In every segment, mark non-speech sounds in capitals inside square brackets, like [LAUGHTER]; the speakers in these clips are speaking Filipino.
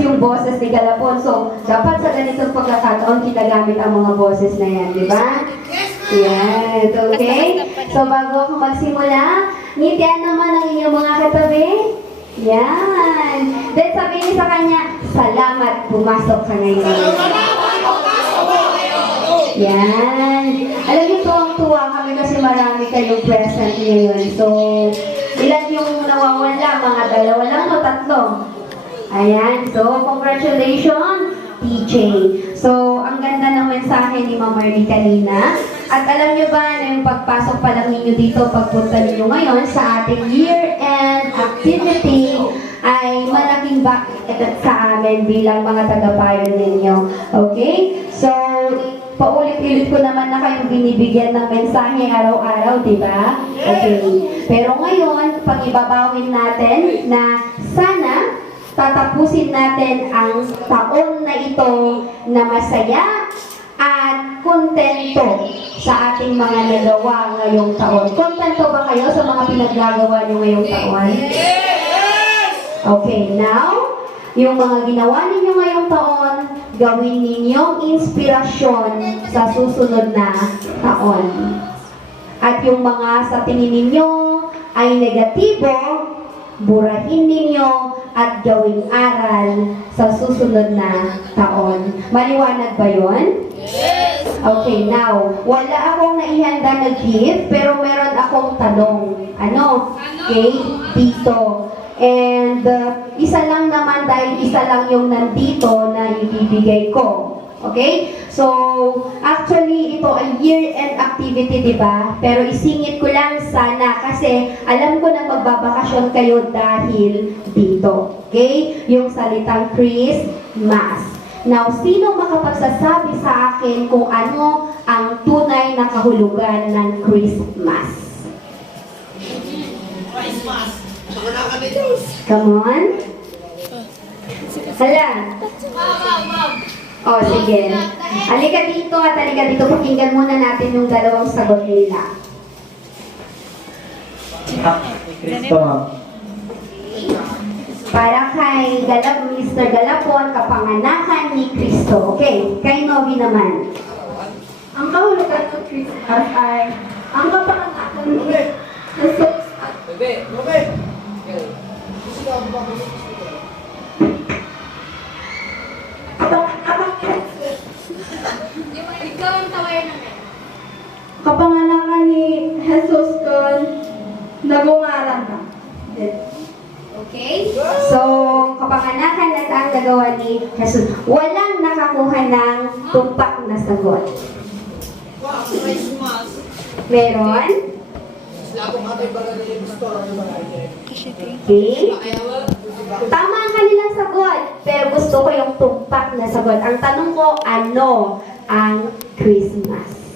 yung boses ni Galapon. So, dapat sa ganitong pagkakataon, ginagamit ang mga boses na yan, di ba? Yes, okay? So, bago ako magsimula, ngitian naman ang inyong mga katabi. Yan. Then sabihin sa kanya, salamat, pumasok ka ngayon. Yan. Alam niyo, tuwang-tuwa kami kasi marami kayong present ngayon. So, ilan yung nawawala? Mga dalawa lang o tatlo? Ayan. So, congratulations, TJ. So, ang ganda ng mensahe ni Ma'am Marley kanina. At alam niyo ba na yung pagpasok pa lang ninyo dito, pagpunta ninyo ngayon sa ating year-end activity ay malaking bakit sa amin bilang mga tagapayo ninyo. Okay? So, paulit-ulit ko naman na kayong binibigyan ng mensahe araw-araw, di ba? Okay. Pero ngayon, pag-ibabawin natin na tatapusin natin ang taon na ito na masaya at kontento sa ating mga nagawa ngayong taon. Kontento ba kayo sa mga pinaggagawa niyo ngayong taon? Okay, now, yung mga ginawa ninyo ngayong taon, gawin ninyong inspirasyon sa susunod na taon. At yung mga sa tingin ninyo ay negatibo, burahin ninyo at gawing aral sa susunod na taon. Maliwanag ba yun? Okay, now, wala akong naihanda na gift, pero meron akong tanong. Ano? Okay, dito. And uh, isa lang naman dahil isa lang yung nandito na ibibigay ko. Okay? So, actually, ito ay year-end activity, di ba? Pero isingit ko lang sana kasi alam ko na magbabakasyon kayo dahil dito. Okay? Yung salitang Christmas. Now, sino makapagsasabi sa akin kung ano ang tunay na kahulugan ng Christmas? Come on. Hala. Oh, sige. Halika dito at halika dito. Pakinggan muna natin yung dalawang sagot nila. Kristo, ma'am. Para kay Galap, Mr. Galapon, kapanganakan ni Kristo. Okay, kay Novi naman. Ang kahulugan ng Christmas ay ang kapanganakan ni Jesus at kapanganakan ni Jesus. Ikaw ang tawayan namin. Kapanganakan ni Jesus kung nagungaran na. Okay? So, kapanganakan na ang nagawa ni Jesus. Walang nakakuha ng tumpak na sagot. Meron? Okay? Tama ang kanilang sagot, pero gusto ko yung tumpak na sagot. Ang tanong ko, ano ang Christmas?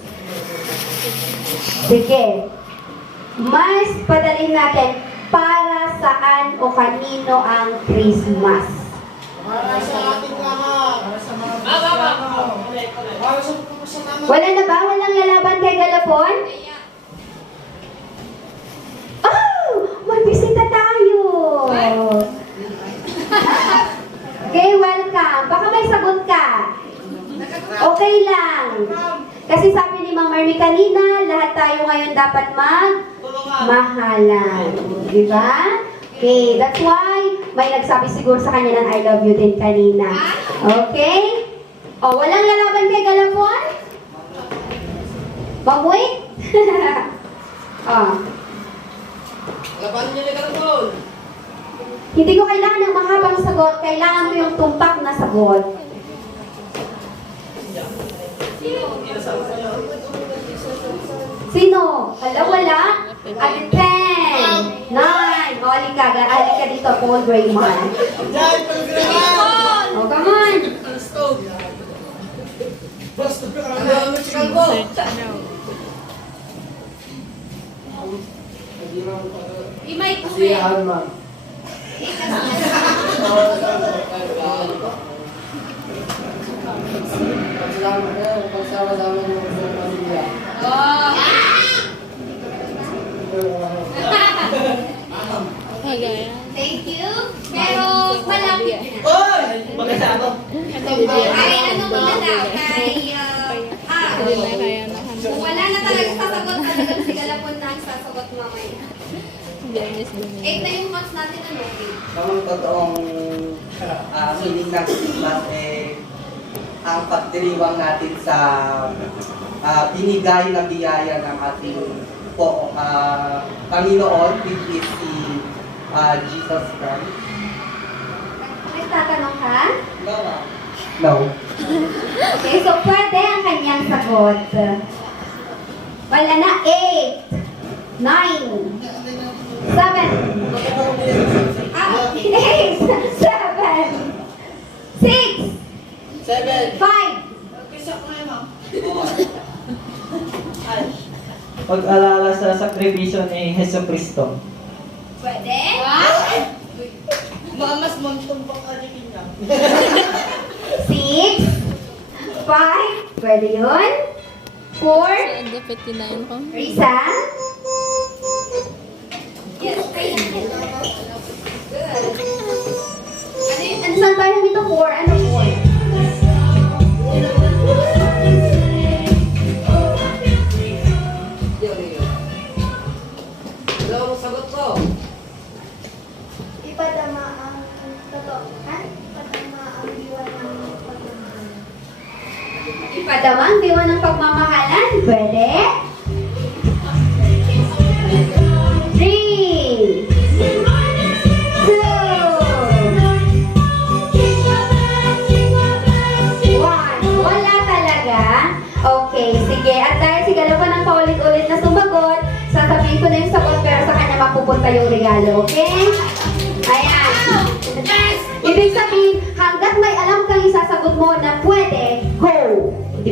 Sige. Mas padalin natin, para saan o kanino ang Christmas? Para sa ating lahat. Para sa mga Para sa sa mga Wala na ba? Walang lalaban kay Galapon? Oh! May bisita tayo! Okay, welcome. Baka may sagot ka. Okay lang. Kasi sabi Marmy kanina, lahat tayo ngayon dapat mag mahalan. Di ba? Okay, that's why may nagsabi siguro sa kanya ng I love you din kanina. Okay? O, walang lalaban kay Galapon? Mag-wait? [LAUGHS] oh. Laban niya ni Karagol. Hindi ko kailangan ng mahabang sagot, kailangan mo yung tumpak na sagot. Sino? Hala, wala? At 10, 9, o halika, ga- halika dito, Paul Grayman. Dahil pagkirahan. O, come on. Basta pagkirahan. Karagol. Imay ko Siyahan, ma'am. Pagsalamat na, pagsama-sama niyo sa pamilya. Oh. Thank you. Pero malapit na. Oy! Kay ano muna daw? Kay, ah, ah, kung wala na talaga sasagot, talagang si Galapon na ang sasagot mamaya. Eight na yung months natin, ano? Ang totoong uh, meaning ng Christmas eh ang pagdiriwang natin sa ah, binigay na biyaya ng ating po, ah, Panginoon, which is si ah, Jesus Christ. May tatanong ka? No, ma'am. No. Okay, so pwede ang kanyang sagot. Wala na. 8, 9, 7, Ah, 8, 7, 6, Seven. 5, Kisa ko ngayon, ma'am. Pag-alala sa sakripisyo ni Heso Kristo. pwede. Baka mas montong pang alikin niya. 6, 5, pwede yun. 4, Hindi, 59 pa. Risa, yes, kaya. ano yun? Ano saan tayo nito? 4, ano Ipadama ang diwa ng pagmamahalan. Pwede. 3, 2, 1. Wala talaga. Okay, sige. At dahil si ang paulit-ulit na sumagot, sasabihin ko na yung sagot pero sa kanya mapupunta yung regalo. Okay? Ayan. Ibig sabihin, hanggat may alam kang isasagot mo na pwede.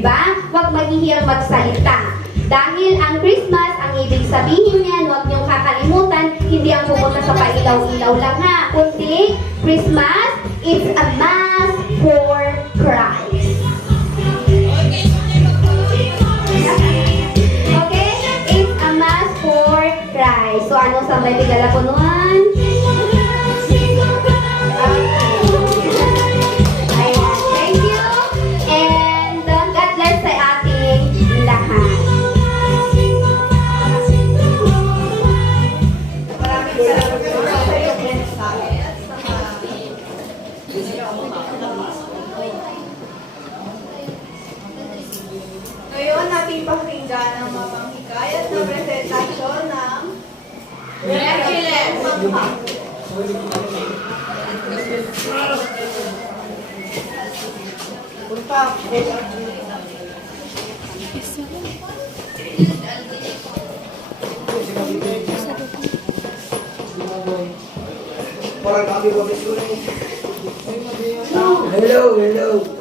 Di ba? Huwag mahihirang magsalita. Dahil ang Christmas, ang ibig sabihin niyan, huwag niyong kakalimutan, hindi ang pupunta sa pailaw-ilaw lang ha. Kundi, Christmas, it's a mass for Christ. Okay? It's a mass for Christ. So, anong sambay tigala po nuan? Nating pakinggan ang mapanghikayat na presentasyon ng Hercules Mangha. Punta. Hello, hello.